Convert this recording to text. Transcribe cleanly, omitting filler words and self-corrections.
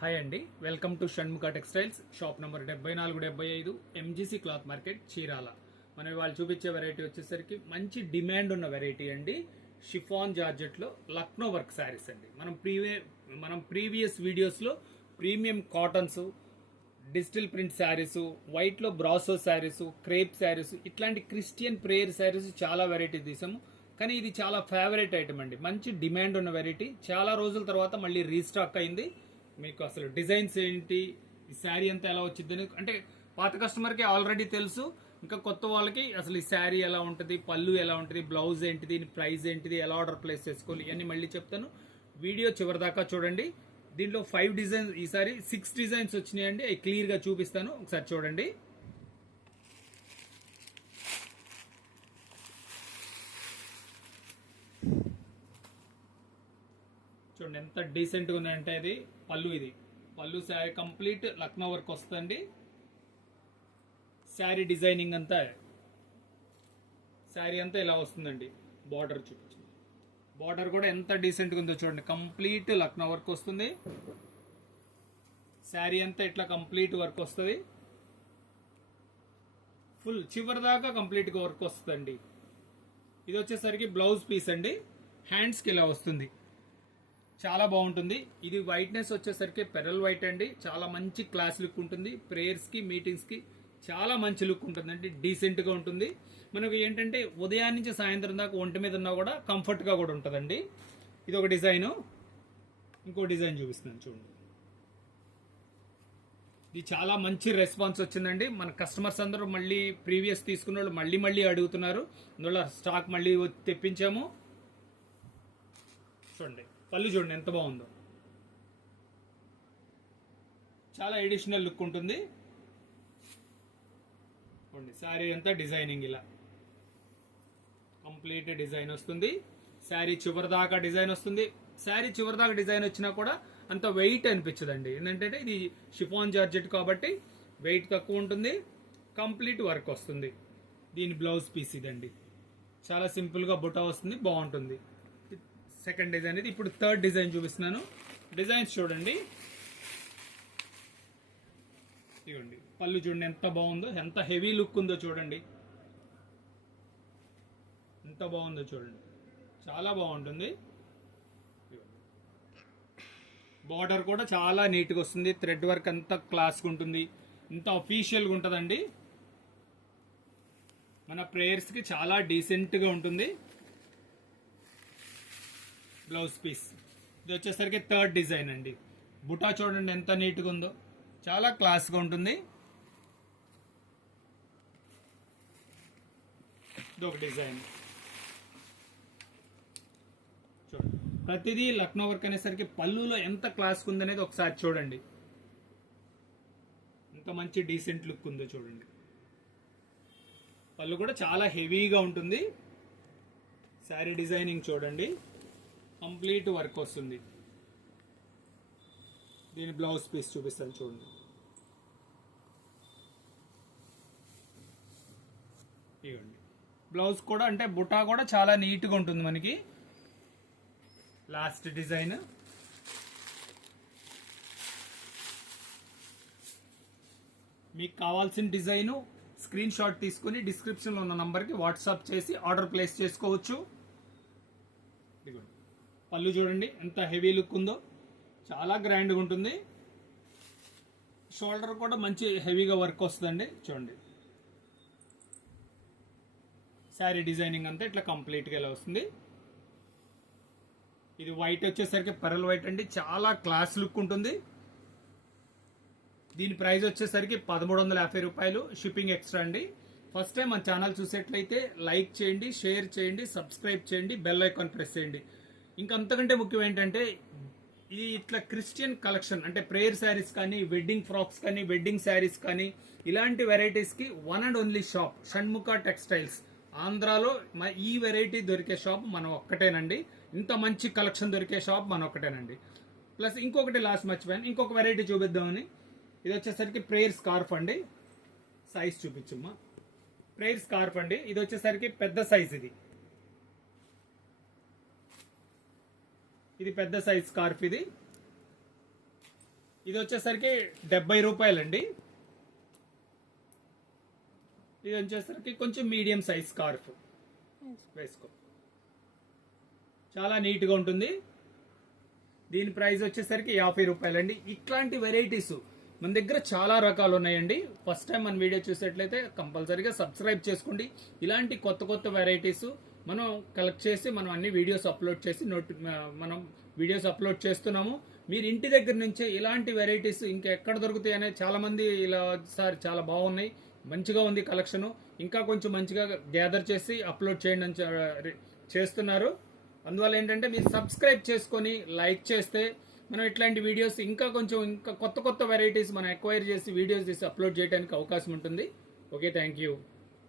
Hi అండి, welcome to Shanmukha textiles. Shop number 7475 MGC cloth market, Chirala. మనం వాళ్ళు చూపించే వెరైటీ వచ్చేసరికి మంచి డిమాండ్ ఉన్న వెరైటీ అండి. షిఫాన్ జార్జెట్లో లక్నో వర్క్ శారీస్ అండి. మనం ప్రీవియస్ వీడియోస్లో premium cottons, digital print saris, వైట్లో బ్రాసో శారీస్, క్రేప్ శారీస్, ఇట్లాంటి క్రిస్టియన్ ప్రేయర్ శారీస్ చాలా వెరైటీ తీసాము. కానీ ఇది చాలా ఫేవరెట్ ఐటమ్ అండి. మంచి డిమాండ్ ఉన్న వెరైటీ. చాలా రోజుల తర్వాత మళ్ళీ రీస్టాక్ అయింది. మీకు అసలు డిజైన్స్ ఏంటి, ఈ శారీ అంతా ఎలా వచ్చిందని అంటే పాత కస్టమర్కి ఆల్రెడీ తెలుసు. ఇంకా కొత్త వాళ్ళకి అసలు ఈ శారీ ఎలా ఉంటుంది, పళ్ళు ఎలా ఉంటుంది, బ్లౌజ్ ఏంటిది, ప్రైస్ ఏంటిది, ఎలా ఆర్డర్ ప్లేస్ చేసుకోవాలి, ఇవన్నీ మళ్ళీ చెప్తాను. వీడియో చివరి దాకా చూడండి. దీంట్లో 5 డిజైన్స్, ఈసారి 6 డిజైన్స్ వచ్చినాయండి. అవి క్లియర్గా చూపిస్తాను, ఒకసారి చూడండి. చూడండి ఎంత డీసెంట్గా ఉన్నాయంటే. ఇది పళ్ళు శారీ కంప్లీట్ లక్నో వర్క్ వస్తుంది. శారీ డిజైనింగ్ అంతా, శారీ అంతా ఇలా వస్తుందండి. బార్డర్ చూపించండి. బార్డర్ కూడా ఎంత డీసెంట్గా ఉందో చూడండి. కంప్లీట్ లక్నో వర్క్ వస్తుంది. శారీ అంతా ఇట్లా కంప్లీట్ వర్క్ వస్తుంది. ఫుల్ చివరి దాకా కంప్లీట్గా వర్క్ వస్తుందండి. ఇది వచ్చేసరికి బ్లౌజ్ పీస్ అండి. హ్యాండ్స్కి ఇలా వస్తుంది, చాలా బాగుంటుంది. ఇది వైట్నెస్ వచ్చేసరికి పెరల్ వైట్ అండి. చాలా మంచి క్లాస్ లుక్ ఉంటుంది. ప్రేయర్స్కి, మీటింగ్స్కి చాలా మంచి లుక్ ఉంటుందండి. డీసెంట్గా ఉంటుంది. మనకు ఏంటంటే ఉదయం నుంచి సాయంత్రం దాకా ఒంటి మీద ఉన్నా కూడా కంఫర్ట్గా కూడా ఉంటుందండి. ఇది ఒక డిజైను. ఇంకో డిజైన్ చూపిస్తున్నాను చూడండి. ఇది చాలా మంచి రెస్పాన్స్ వచ్చిందండి. మన కస్టమర్స్ అందరూ మళ్ళీ ప్రీవియస్ తీసుకున్న వాళ్ళు మళ్ళీ అడుగుతున్నారు. అందువల్ల స్టాక్ మళ్ళీ తెప్పించాము. చూడండి పళ్ళు చూడండి ఎంత బాగుందో. చాలా ఎడిషనల్ లుక్ ఉంటుంది. శారీ అంతా డిజైనింగ్ ఇలా కంప్లీట్ డిజైన్ వస్తుంది. శారీ చివరి దాకా డిజైన్ వస్తుంది. శారీ చివరి దాకా డిజైన్ వచ్చినా కూడా అంత వెయిట్ అనిపించదండి. ఏంటంటే ఇది షిఫాన్ జార్జెట్ కాబట్టి వెయిట్ తక్కువ ఉంటుంది. కంప్లీట్ వర్క్ వస్తుంది. దీని బ్లౌజ్ పీస్ ఇదండి. చాలా సింపుల్గా బుటా వస్తుంది, బాగుంటుంది. సెకండ్ డిజైన్ ఇది. ఇప్పుడు థర్డ్ డిజైన్ చూపిస్తున్నాను. డిజైన్స్ చూడండి. ఇవ్వండి పళ్ళు చూడండి ఎంత బాగుందో, ఎంత హెవీ లుక్ ఉందో చూడండి. ఎంత బాగుందో చూడండి, చాలా బాగుంటుంది. బార్డర్ కూడా చాలా నీట్గా వస్తుంది. థ్రెడ్ వర్క్ అంతా క్లాస్గా ఉంటుంది. ఇంత అఫీషియల్గా ఉంటుందండి. మన ప్రేయర్స్కి చాలా డీసెంట్గా ఉంటుంది. బ్లౌజ్ పీస్ ఇది వచ్చేసరికి థర్డ్ డిజైన్ అండి. బుటా చూడండి ఎంత నీట్గా ఉందో, చాలా క్లాస్గా ఉంటుంది. ఇది ఒక డిజైన్ చూడండి. ప్రతిదీ లక్నో వర్క్ అనేసరికి పళ్ళులో ఎంత క్లాస్గా ఉందనేది ఒకసారి చూడండి. ఎంత మంచి డీసెంట్ లుక్ ఉందో చూడండి. పళ్ళు కూడా చాలా హెవీగా ఉంటుంది. శారీ డిజైనింగ్ చూడండి, కంప్లీట్ వర్క్ వస్తుంది. దీని బ్లౌజ్ పీస్ చూపిస్తాను చూడండి. ఇవ్వండి బ్లౌజ్ కూడా అంటే బుటా కూడా చాలా నీట్గా ఉంటుంది మనకి. లాస్ట్ డిజైన్ మీకు కావాల్సిన డిజైను స్క్రీన్ షాట్ తీసుకుని డిస్క్రిప్షన్లో ఉన్న నంబర్కి వాట్సాప్ చేసి ఆర్డర్ ప్లేస్ చేసుకోవచ్చు. ఇదిగోండి పళ్ళు చూడండి ఎంత హెవీ లుక్ ఉందో, చాలా గ్రాండ్గా ఉంటుంది. షోల్డర్ కూడా మంచి హెవీగా వర్క్ వస్తుందండి. చూడండి శారీ డిజైనింగ్ అంతా ఇట్లా కంప్లీట్గా ఇలా వస్తుంది. ఇది వైట్ వచ్చేసరికి పెరల్ వైట్ అండి. చాలా క్లాస్ లుక్ ఉంటుంది. దీని ప్రైస్ వచ్చేసరికి 1350 రూపాయలు. షిప్పింగ్ ఎక్స్ట్రా అండి. ఫస్ట్ టైం మన ఛానల్ చూసేట్లయితే లైక్ చేయండి, షేర్ చేయండి, సబ్స్క్రైబ్ చేయండి, బెల్ ఐకాన్ ప్రెస్ చేయండి. ఇంకా అంతకంటే ముఖ్యం ఏంటంటే ఇది ఇట్లా క్రిస్టియన్ కలెక్షన్ అంటే ప్రేయర్ శారీస్ కానీ, వెడ్డింగ్ ఫ్రాక్స్ కానీ, వెడ్డింగ్ శారీస్ కానీ ఇలాంటి వెరైటీస్కి one and only shop Shanmukha textiles. ఆంధ్రాలో ఈ వెరైటీ దొరికే షాప్ మనం ఒక్కటేనండి. ఇంత మంచి కలెక్షన్ దొరికే షాప్ మనం ఒక్కటేనండి. ప్లస్ ఇంకొకటి లాస్ట్ మర్చిపోయాను, ఇంకొక వెరైటీ చూపిద్దామని. ఇది వచ్చేసరికి ప్రేయర్ స్కార్ఫ్ అండి. సైజ్ చూపించమ్మా. ప్రేయర్ స్కార్ఫ్ అండి. ఇది వచ్చేసరికి పెద్ద సైజ్. ఇది పెద్ద సైజ్ స్కార్ఫ్. ఇది ఇది వచ్చేసరికి 70 రూపాయలండి. ఇది వచ్చేసరికి కొంచెం మీడియం సైజ్ స్కార్ఫ్ వేసుకో, చాలా నీట్గా ఉంటుంది. దీని ప్రైస్ వచ్చేసరికి 50 రూపాయలండి. ఇట్లాంటి వెరైటీస్ మన దగ్గర చాలా రకాలు ఉన్నాయండి. ఫస్ట్ టైం మన వీడియో చూసేట్లయితే కంపల్సరీగా సబ్స్క్రైబ్ చేసుకోండి. ఇలాంటి కొత్త కొత్త వెరైటీస్ మనం కలెక్ట్ చేసి మనం అన్ని వీడియోస్ అప్లోడ్ చేసి మనం వీడియోస్ అప్లోడ్ చేస్తున్నాము. మీరు ఇంటి దగ్గర నుంచే ఇలాంటి వెరైటీస్ ఇంకా ఎక్కడ దొరుకుతాయి అనే చాలా మంది ఇలా సార్ చాలా బాగున్నాయి, మంచిగా ఉంది కలెక్షన్, ఇంకా కొంచెం మంచిగా గ్యాదర్ చేసి అప్లోడ్ చేయండి అని చేస్తున్నారు. అందువల్ల ఏంటంటే మీరు సబ్స్క్రైబ్ చేసుకొని లైక్ చేస్తే మనం ఇట్లాంటి వీడియోస్ ఇంకా కొత్త కొత్త వెరైటీస్ మనం ఎక్వైర్ చేసి వీడియోస్ తీసి అప్లోడ్ చేయడానికి అవకాశం ఉంటుంది. Okay, thank you.